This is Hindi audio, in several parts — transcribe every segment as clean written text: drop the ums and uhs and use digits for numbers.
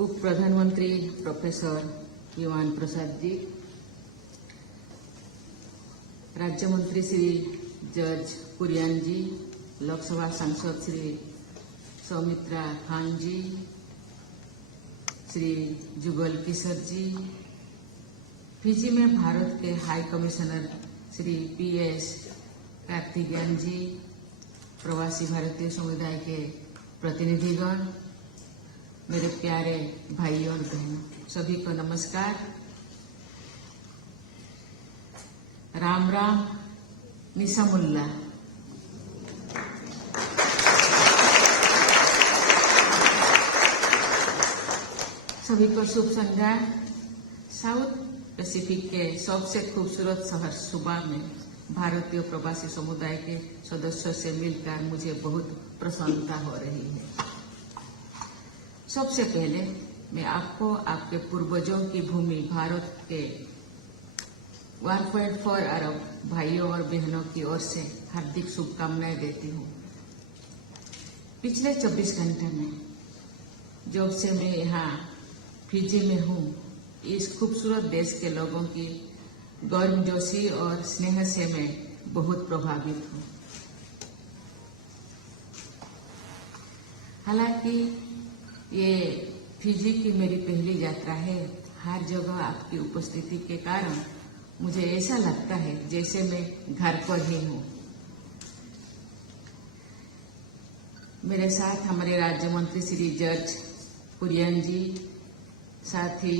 उप प्रधानमंत्री प्रोफेसर युवान प्रसाद जी, राज्य मंत्री श्री जॉर्ज कुरियन जी, लोकसभा सांसद श्री सौमित्रा खान जी, श्री जुगल किशोर जी, फिजी में भारत के high commissioner Shri PS Karthikeyan ji, प्रवासी भारतीय समुदाय के प्रतिनिधिगण, मेरे प्यारे भाइयों और बहनों, सभी को नमस्कार। राम राम, निशामुल्ला। सभी को शुभ संध्या। साउथ पैसिफिक के सबसे खूबसूरत शहर सुबा में भारतीय प्रवासी समुदाय के सदस्यों से मिलकर मुझे बहुत प्रसन्नता हो रही है। सबसे पहले मैं आपको आपके पूर्वजों की भूमि भारत के 1.4 अरब भाइयों और बहनों की ओर से हार्दिक शुभकामनाएं देती हूँ। पिछले 24 घंटे में जब से मैं यहाँ फिजी में हूँ, इस खूबसूरत देश के लोगों की गर्मजोशी और स्नेह से मैं बहुत प्रभावित हूँ। हालांकि ये फिजी की मेरी पहली यात्रा है। हर जगह आपकी उपस्थिति के कारण मुझे ऐसा लगता है जैसे मैं घर पर ही हूँ। मेरे साथ हमारे राज्य मंत्री श्री जॉर्ज कुरियन जी, साथ ही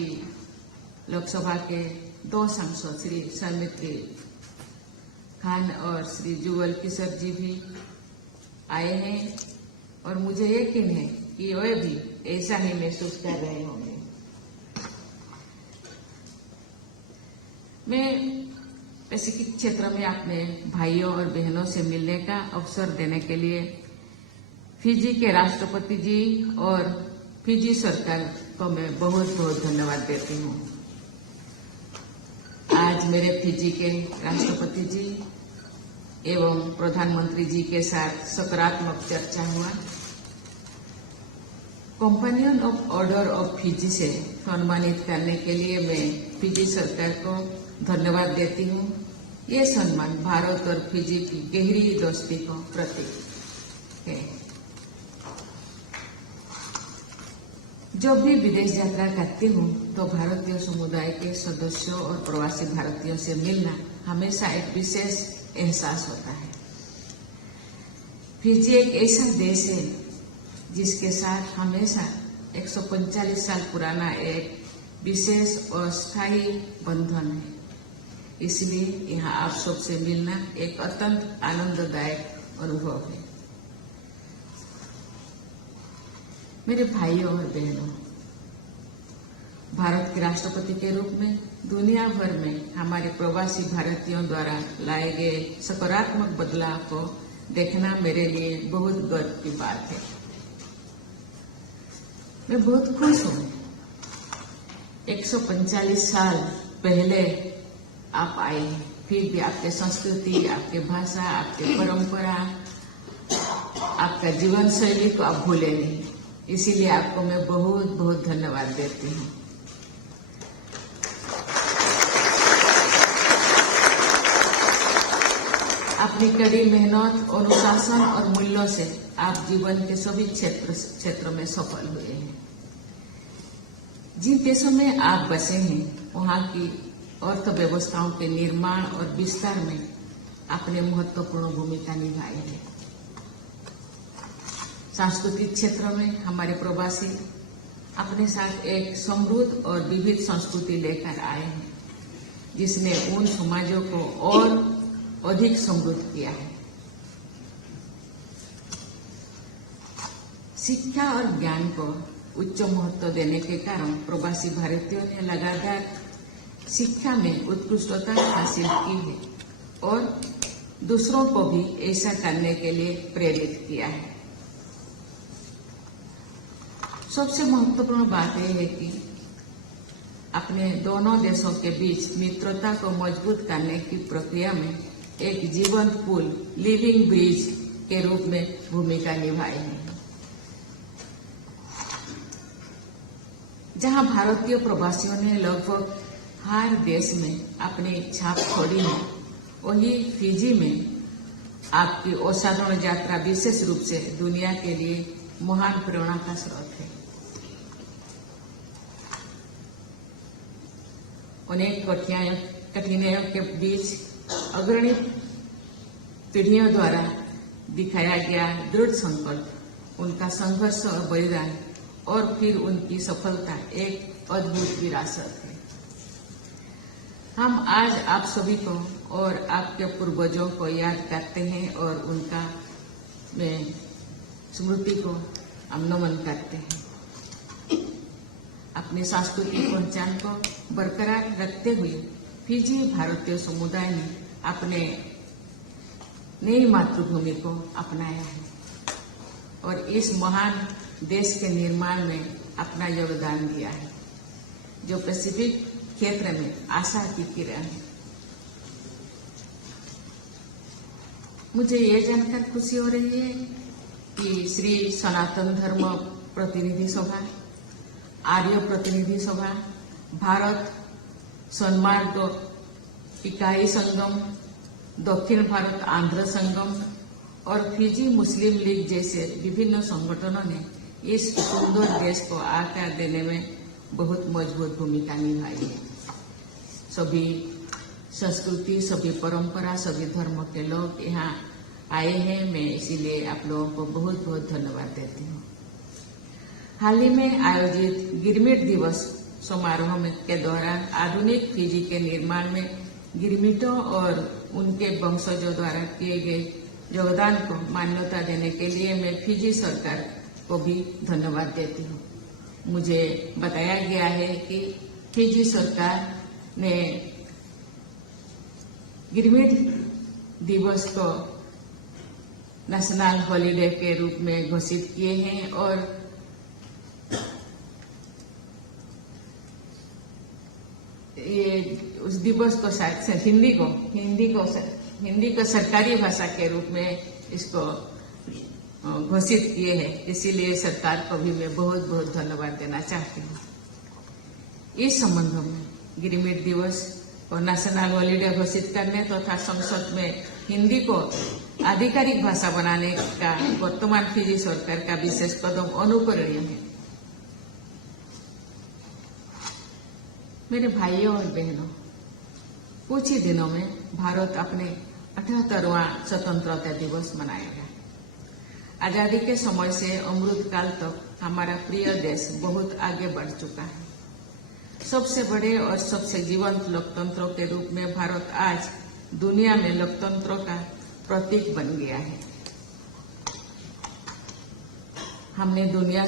लोकसभा के 2 सांसद श्री सौमित्री खान और श्री जुगल किशोर जी भी आए हैं और मुझे यकीन है कि वे भी ऐसा ही महसूस कर रहे होंगे। मैं पैसिफिक क्षेत्र में अपने भाइयों और बहनों से मिलने का अवसर देने के लिए फिजी के राष्ट्रपति जी और फिजी सरकार को मैं बहुत बहुत धन्यवाद देती हूँ। आज मेरे फिजी के राष्ट्रपति जी एवं प्रधानमंत्री जी के साथ सकारात्मक चर्चा हुआ। Companion of order of Fiji से सम्मानित करने के लिए मैं फिजी सरकार को धन्यवाद देती हूँ। ये सम्मान भारत और फिजी की गहरी दोस्ती को प्रतीक है। जब भी विदेश यात्रा करती हूँ तो भारतीय समुदाय के सदस्यों और प्रवासी भारतीयों से मिलना हमेशा एक विशेष एहसास होता है। फिजी एक ऐसा देश है जिसके साथ हमेशा 145 साल पुराना एक विशेष और स्थायी बंधन है। इसलिए यहाँ आप सबसे मिलना एक अत्यंत आनंददायक अनुभव है। मेरे भाइयों और बहनों, भारत के राष्ट्रपति के रूप में दुनिया भर में हमारे प्रवासी भारतीयों द्वारा लाए गए सकारात्मक बदलाव को देखना मेरे लिए बहुत गर्व की बात है। मैं बहुत खुश हूँ। 145 साल पहले आप आए, फिर भी आपके संस्कृति, आपके भाषा, आपके परंपरा, आपका जीवन शैली को आप भूले नहीं। इसीलिए आपको मैं बहुत बहुत धन्यवाद देती हूँ। अपनी कड़ी मेहनत, अनुशासन और मूल्यों से आप जीवन के सभी क्षेत्रों में सफल हुए हैं। जिन देशों में आप बसे हैं, वहाँ की अर्थव्यवस्थाओं के निर्माण और विस्तार में आपने महत्वपूर्ण भूमिका निभाई है। सांस्कृतिक क्षेत्र में हमारे प्रवासी अपने साथ एक समृद्ध और विविध संस्कृति लेकर आए हैं, जिसने उन समाजों को और अधिक समृद्ध किया है। शिक्षा और ज्ञान को उच्च महत्व देने के कारण प्रवासी भारतीयों ने लगातार शिक्षा में उत्कृष्टता हासिल की है और दूसरों को भी ऐसा करने के लिए प्रेरित किया है। सबसे महत्वपूर्ण बात यह है कि अपने दोनों देशों के बीच मित्रता को मजबूत करने की प्रक्रिया में एक जीवंत पुल, लिविंग ब्रिज के रूप में भूमिका निभाई है। जहां भारतीय प्रवासियों ने लगभग हर देश में अपनी छाप छोड़ी है, वही फिजी में आपकी असाधारण यात्रा विशेष रूप से दुनिया के लिए महान प्रेरणा का स्रोत है। अनेक कठिनाइयों के बीच अग्रणी पीढ़ियों द्वारा दिखाया गया दृढ़ संकल्प, उनका संघर्ष और बलिदान और फिर उनकी सफलता एक अद्भुत विरासत है। हम आज आप सभी को और आपके पूर्वजों को याद करते हैं और उनका स्मृति को हम नमन करते हैं। अपनी सांस्कृतिक पहचान को बरकरार रखते हुए फिजी भारतीय समुदाय ने अपने नई मातृभूमि को अपनाया है और इस महान देश के निर्माण में अपना योगदान दिया है, जो पैसिफिक क्षेत्र में आशा की किरण है। मुझे ये जानकर खुशी हो रही है कि श्री सनातन धर्म प्रतिनिधि सभा, आर्य प्रतिनिधि सभा, भारत सन्मार्ग इकाई संगम, दक्षिण भारत आंध्र संगम और फिजी मुस्लिम लीग जैसे विभिन्न संगठनों ने इस सुंदर देश को आकार देने में बहुत मजबूत भूमिका निभाई है। सभी संस्कृति, सभी परंपरा, सभी धर्म के लोग यहाँ आए हैं। मैं इसीलिए आप लोगों को बहुत बहुत धन्यवाद देती हूँ। हाल ही में आयोजित गिरमिट दिवस समारोह में के दौरान आधुनिक फिजी के निर्माण में गिरमिटों और उनके वंशजों द्वारा किए गए योगदान को मान्यता देने के लिए मैं फिजी सरकार को भी धन्यवाद देती हूँ। मुझे बताया गया है कि फिजी सरकार ने गिरमिट दिवस को नेशनल हॉलिडे के रूप में घोषित किए हैं और ये उस दिवस को शायद हिंदी को सरकारी भाषा के रूप में इसको घोषित किए हैं। इसीलिए सरकार को भी मैं बहुत बहुत धन्यवाद देना चाहती हूँ। इस संबंध में गिरमिट दिवस को नेशनल हॉलिडे घोषित करने तथा संसद में हिंदी को आधिकारिक भाषा बनाने का वर्तमान फिजी सरकार का विशेष कदम अनुकरणीय है। मेरे भाइयों और बहनों, कुछ ही दिनों में भारत अपने 78वां स्वतंत्रता दिवस मनाएगा। आजादी के समय से अमृत काल तक हमारा प्रिय देश बहुत आगे बढ़ चुका है। सबसे बड़े और सबसे जीवंत लोकतंत्रों के रूप में भारत आज दुनिया में लोकतंत्रों का प्रतीक बन गया है। हमने दुनिया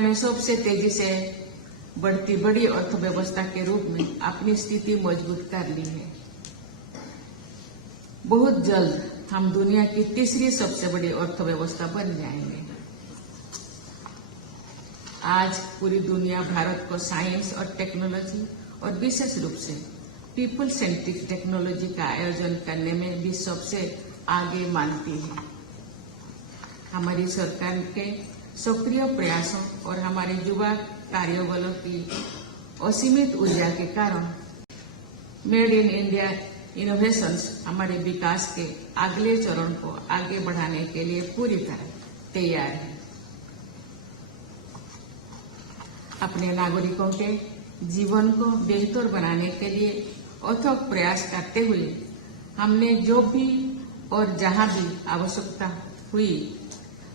में सबसे तेजी से बढ़ती बड़ी अर्थव्यवस्था के रूप में अपनी स्थिति मजबूत कर ली है। बहुत जल्द हम दुनिया की तीसरी सबसे बड़ी अर्थव्यवस्था बन जाएंगे। आज पूरी दुनिया भारत को साइंस और टेक्नोलॉजी और विशेष रूप से पीपल सेंट्रिक टेक्नोलॉजी का आयोजन करने में भी सबसे आगे मानती है। हमारी सरकार के सक्रिय प्रयासों और हमारे युवा कार्यबलों की असीमित ऊर्जा के कारण मेड इन इंडिया इनोवेशंस हमारे विकास के अगले चरण को आगे बढ़ाने के लिए पूरी तरह तैयार है। अपने नागरिकों के जीवन को बेहतर बनाने के लिए अथक प्रयास करते हुए हमने जो भी और जहां भी आवश्यकता हुई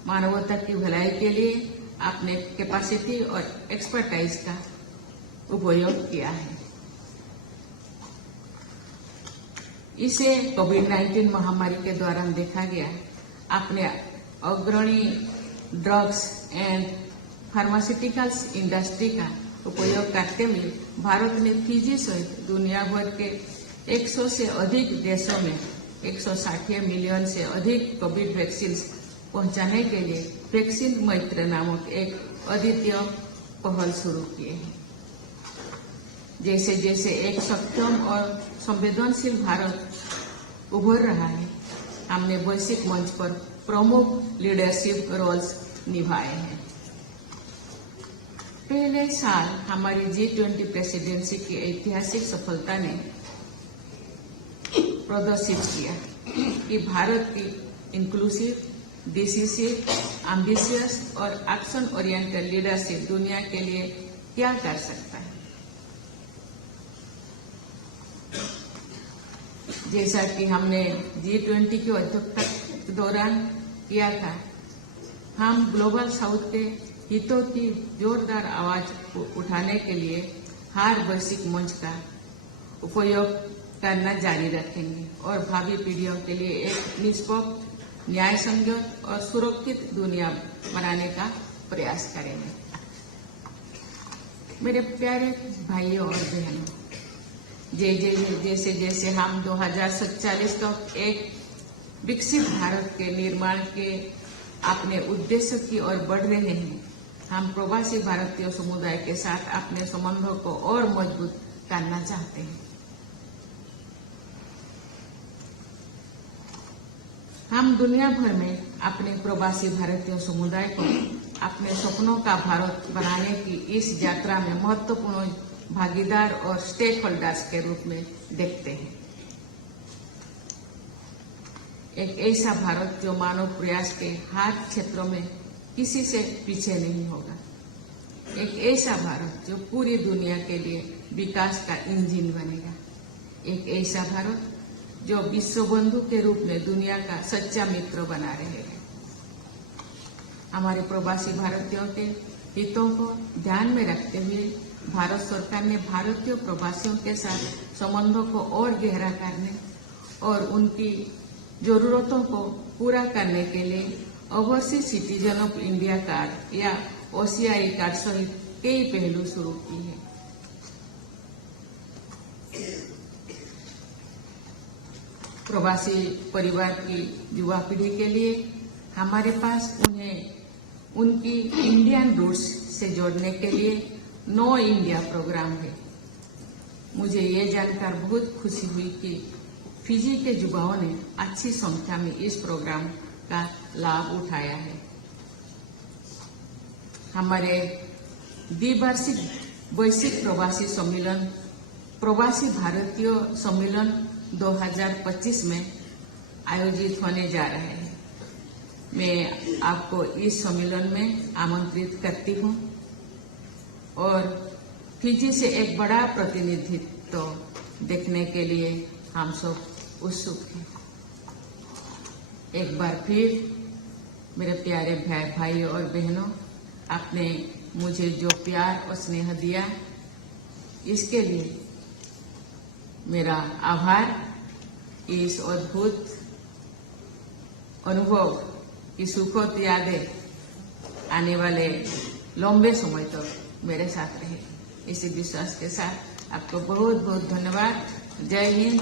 मानवता की भलाई के लिए अपने कैपेसिटी और एक्सपर्टाइज का उपयोग किया है। इसे कोविड-19 महामारी के दौरान देखा गया। अपने अग्रणी ड्रग्स एंड फार्मास्यूटिकल्स इंडस्ट्री का उपयोग करते हुए भारत ने फिजी सहित दुनिया भर के 100 से अधिक देशों में 160 मिलियन से अधिक कोविड वैक्सीन पहुंचाने के लिए वैक्सीन मैत्र नामक एक अद्वितीय पहल शुरू किए हैं। जैसे जैसे एक सक्षम और संवेदनशील भारत उभर रहा है, हमने वैश्विक मंच पर प्रमुख लीडरशिप रोल्स निभाए हैं। पहले साल हमारी G20 प्रेसिडेंसी की ऐतिहासिक सफलता ने प्रदर्शित किया कि भारत की इंक्लूसिव, डिसिसिव, एम्बिशियस और एक्शन ओरिएंटेड लीडरशिप दुनिया के लिए क्या कर सकता है। जैसा कि हमने G20 की अध्यक्षता के दौरान किया था, हम ग्लोबल साउथ के हितों की जोरदार आवाज उठाने के लिए हर वैश्विक मंच का उपयोग करना जारी रखेंगे और भावी पीढ़ियों के लिए एक निष्पक्ष, न्याय संगत और सुरक्षित दुनिया बनाने का प्रयास करेंगे। मेरे प्यारे भाइयों और बहनों, जैसे जैसे हम 2047 तक एक विकसित भारत के निर्माण के अपने उद्देश्य की ओर बढ़ रहे हैं, हम प्रवासी भारतीय समुदाय के साथ अपने संबंधों को और मजबूत करना चाहते हैं। हम दुनिया भर में अपने प्रवासी भारतीय समुदाय को अपने सपनों का भारत बनाने की इस यात्रा में महत्वपूर्ण भागीदार और स्टेक होल्डर्स के रूप में देखते हैं। एक ऐसा भारत जो मानव प्रयास के हर क्षेत्रों में किसी से पीछे नहीं होगा। एक ऐसा भारत जो पूरी दुनिया के लिए विकास का इंजन बनेगा। एक ऐसा भारत जो विश्व बंधु के रूप में दुनिया का सच्चा मित्र बना रहेगा। हमारे प्रवासी भारतीयों के हितों को ध्यान में रखते हुए भारत सरकार ने भारतीय प्रवासियों के साथ संबंधों को और गहरा करने और उनकी जरूरतों को पूरा करने के लिए overseas citizen of India card या OCI कार्ड सहित कई पहलू शुरू की है। प्रवासी परिवार की युवा पीढ़ी के लिए हमारे पास उन्हें उनकी इंडियन रूट्स से जोड़ने के लिए नो इंडिया प्रोग्राम है। मुझे ये जानकर बहुत खुशी हुई कि फिजी के युवाओं ने अच्छी संख्या में इस प्रोग्राम का लाभ उठाया है। हमारे द्विवार्षिक वैश्विक प्रवासी सम्मेलन प्रवासी भारतीय सम्मेलन 2025 में आयोजित होने जा रहे हैं। मैं आपको इस सम्मेलन में आमंत्रित करती हूं और फिजी से एक बड़ा प्रतिनिधित्व देखने के लिए हम सब उत्सुक हैं। एक बार फिर मेरे प्यारे भाई और बहनों, आपने मुझे जो प्यार और स्नेह दिया, इसके लिए मेरा आभार। इस अद्भुत अनुभव की सुखद यादें आने वाले लंबे समय तक मेरे साथ रहे, इसी विश्वास के साथ आपको बहुत बहुत धन्यवाद। जय हिंद।